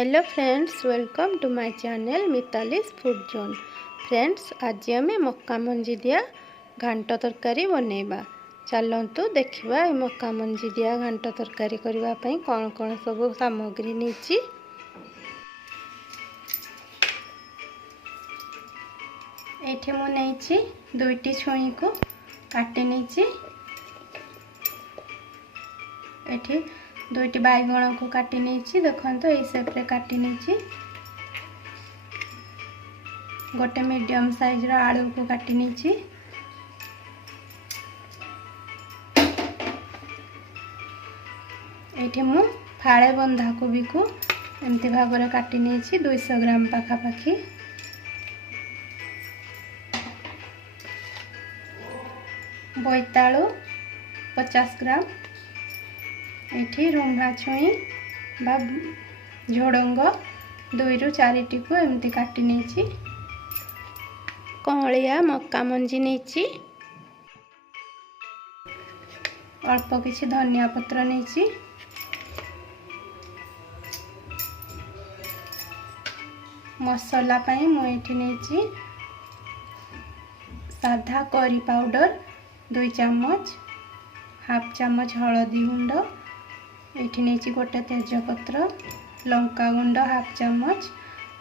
Hello friends, welcome to my channel Mitali's food zone. Friends, आज आम मक्का मंजी दिया घांट तरकारी बनैबा। चलतु देखा मक्का मंजी दिया घांट तरकारी करने कौन कौन सब सामग्री नहीं। ये मुझे दुईटी छुई को काटी नहीं। दुईटी बैगण को काटी नहीं। देखो तो यही सेप्रे काटी नहीं। गोटे मीडियम साइज रो आलू को काटी नहीं। ये मु फाड़े बंधा कोबी को एमती भाव में काटी नहीं 200 ग्राम पाखापाखि। बोईतालु 50 ग्राम। ये रुंभा छुई बा झोड़ंग 2 ରୁ 4 टी को एमती काटी नहीं। कलिया मक्का मंजी नहीं। अल्प किछि धनिया पत्र नहीं। मसला पाई मुझे नहीं साधा करी पाउडर 2 चम्मच, हाफ चम्मच हलदी गुंड, ये नहीं गोटे तेजपत्र, लंका गुंड हाफ चम्मच।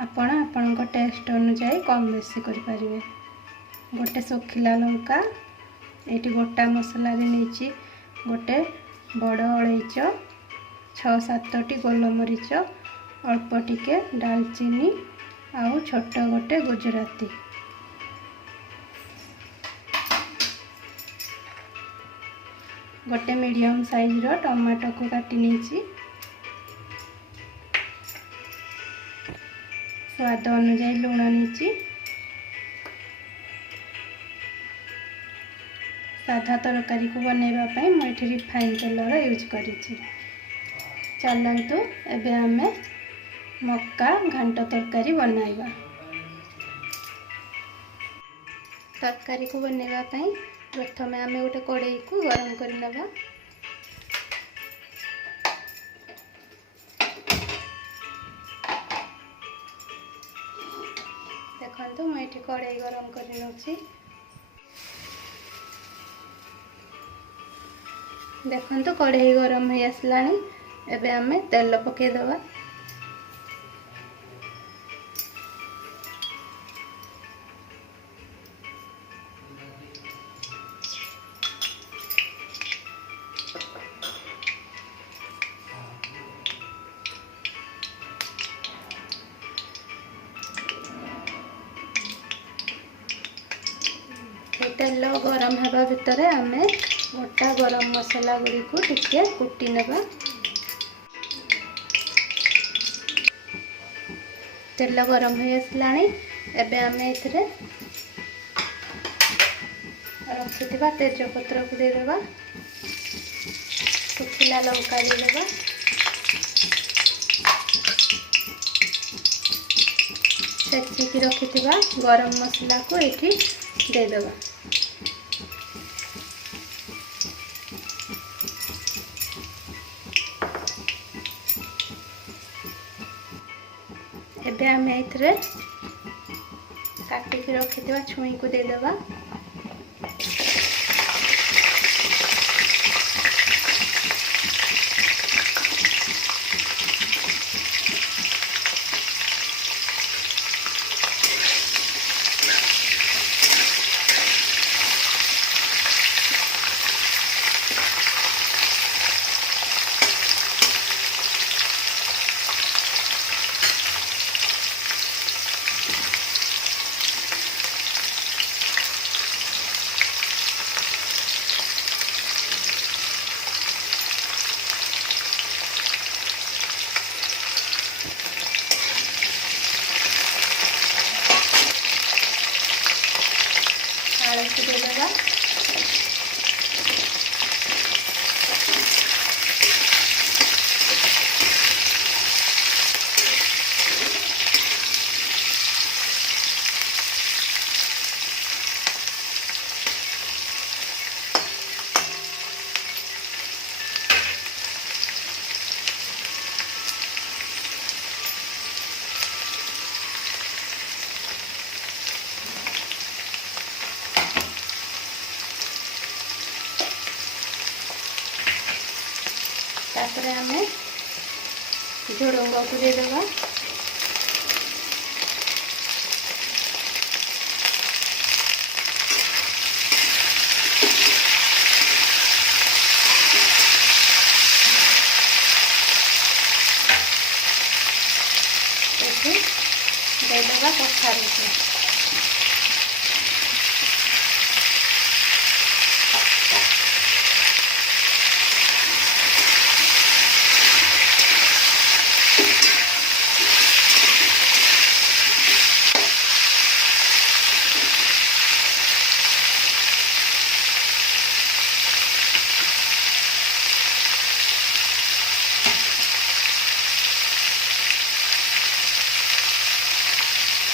आपण टेस्ट अनुसार कम बेसी करें। गोटे सुखिला लंका, ये गोटा मसला नहीं गोटे बड़ अलैच, 6-7टी गोलमरीच, अल्प टिके डालचीनी आउ छोट गोटे गुजराती। गोटे मीडियम साइज रो टमाटो को काटी नहीं। स्वाद अनुसार लुण नहीं। साधा तरकारी को बनैबा मुझे रिफाइन तेलर यूज करी। चलतु एबे आमे मक्का घांट तरकारी बनैबा। तरकारी को बनैबा प्रथम आमे गोटे कड़ाई को गरम कर लेबा। देखो मुझे कड़ाई गरम कर देखो कड़ाई गरम हो आसला। एबे आमे तेल पकेदबा। तेल गरम होगा भितर आमे गोटा गरम मसला गुड़ी को टिके कुटी नेबा। तेल गरम हो आसला। एबे आमे इथरे रखिथिबा तेजपत्र को देदेबा, सुखिला लंका देदेबा, सेचिकी रखिथिबा गरम मसला को एठी देदेबा। एबे आम एथरे काटिक रखिथिबा छुई को देदेबा। तापर आम झुड़ंग को देदेबा। देदेबा कखारू को।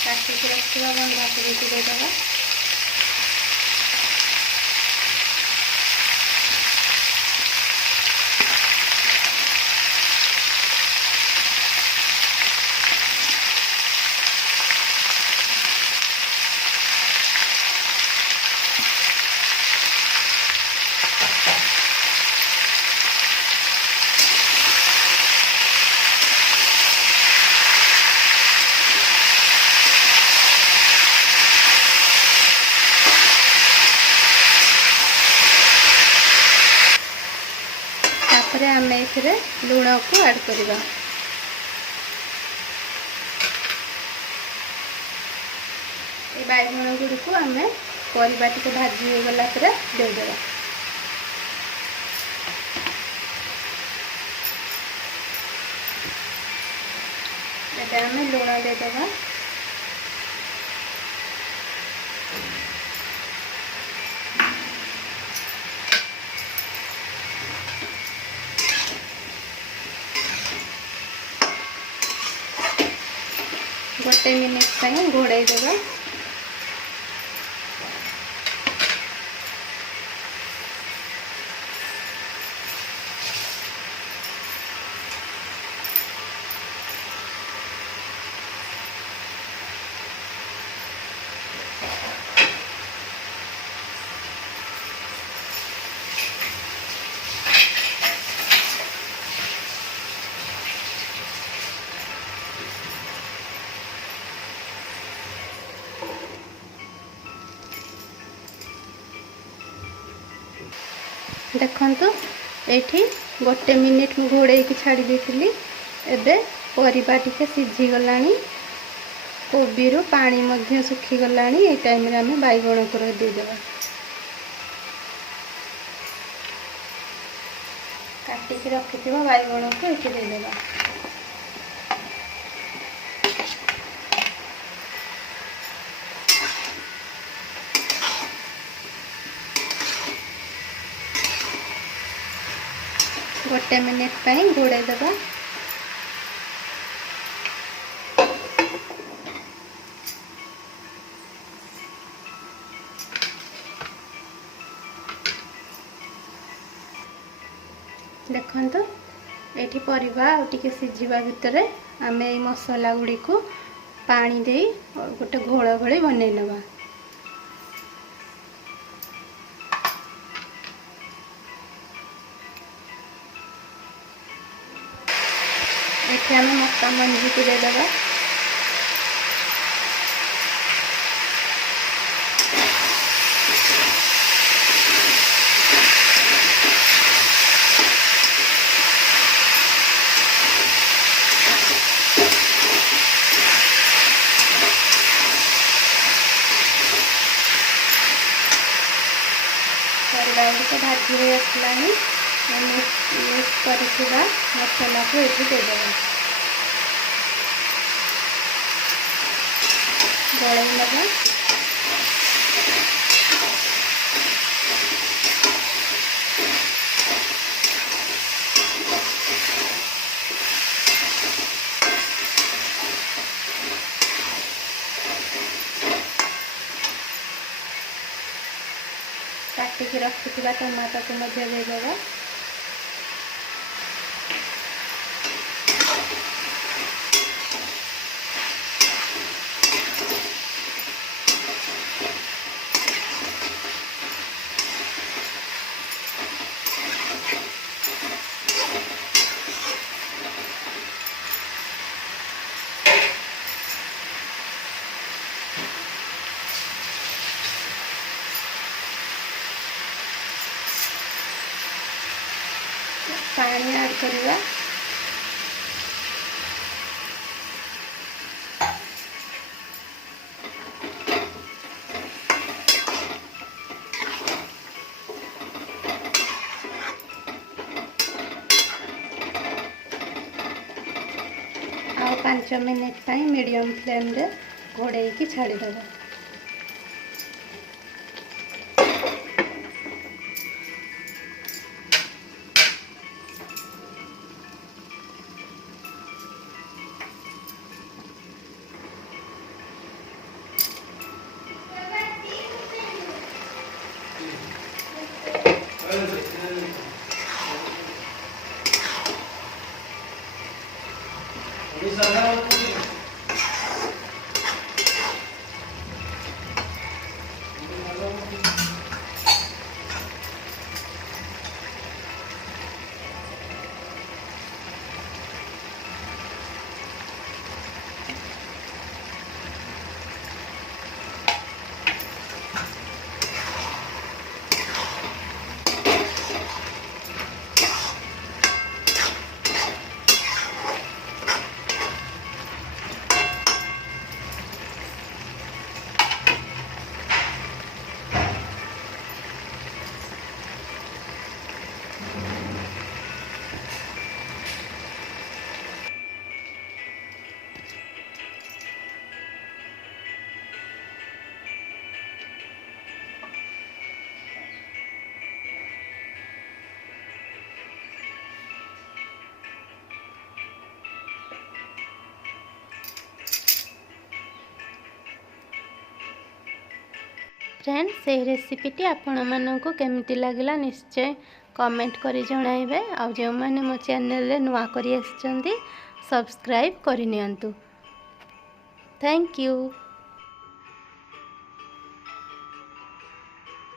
काटिक रखा बंधाकोबी को देदेबा। आम ए लुण को ऐड करवा। ये बैगण गुड़ी को आम परिबा टिके भाजी हो गला पर देदेबा। आम लुण देदेबा। गोटे मिनिट घोड़ाई देवा। देखंतु एठी गोटे मिनिट मु घोड़े की छाड़ी देथिली। एबे परिबा टिके सिझी गलानी। कोबी रो पानी मध्य सुखी गलानी। ए टाइम रे हमें बैगण को दे देबा। काटी के रखिथिबा बैगण को एठी दे देबा। गोटे मिनिट घोड़े देबा। देखंतु एठी परिबा टिके सिझिबा भितरे आमे ए मसाला गुडी को पानी दे गोटे घोळ भଳି बनै नबा। एठी आमे मक्का मंजी को दे देबा। तो भाजी हो आसलानी। मिक्स कर मसला को ये देदेबा। गलाई नबा। काटिक रखिथिबा टमाटर को मध्य देदेबा। କରିବା। ଆଉ 5 ମିନିଟ୍ ପାଇଁ ମିଡ଼ିୟମ୍ ଫ୍ଲେମ୍ରେ ଘୋଡ଼େଇକି ଛାଡ଼ିଦେବା। फ्रेंड्स से रेसिपीटी आपण मानक केमिति लागला निश्चय कमेंट करी जणाइबे। आ जो माने मो चैनल रे नुआ करी आछंती सब्सक्राइब करि नियंतु। Thank you.